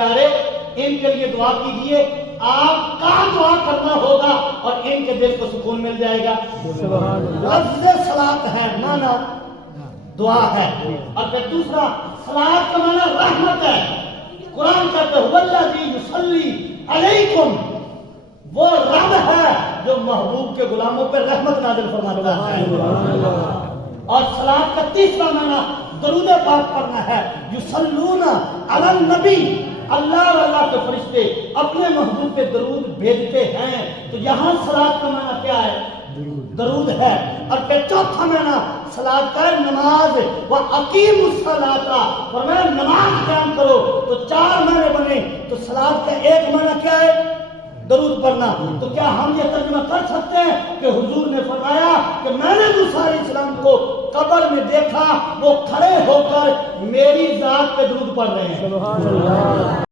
ان کے لیے دعا کیجیے، آپ کا دعا کرنا ہوگا اور ان کے دل کو سکون مل جائے گا۔ لفظ صلاۃ ہے، معنی دعا ہے، اور پھر دوسرا صلاۃ کا معنی رحمت ہے۔ قرآن کہتا ہے والذی یصلی علیکم، وہ رب ہے جو محبوب کے غلاموں پر رحمت نازل فرماتا ہے۔ اور صلاۃ کا تیسرا معنی درود پاک پڑھنا ہے۔ یصلون علی النبی، اللہ اور اللہ کے فرشتے اپنے محبوب پہ درود بھیجتے ہیں، تو یہاں صلاۃ کا معنی کیا ہے؟ درود ہے۔ اور پھر چوتھا معنی صلاۃ کا ہے نماز، وَأَقِیمُوا الصَّلَاةَ، فرمایا نماز قائم کرو۔ تو چار معنی بنے، تو صلاۃ کا ایک معنی کیا ہے؟ درود پڑھنا۔ تو کیا ہم یہ ترجمہ کر سکتے ہیں کہ حضور نے فرمایا کہ میں نے موسیٰ علیہ السلام کو قبر میں دیکھا، وہ کھڑے ہو کر میری ذات پہ درود پڑھ رہے ہیں؟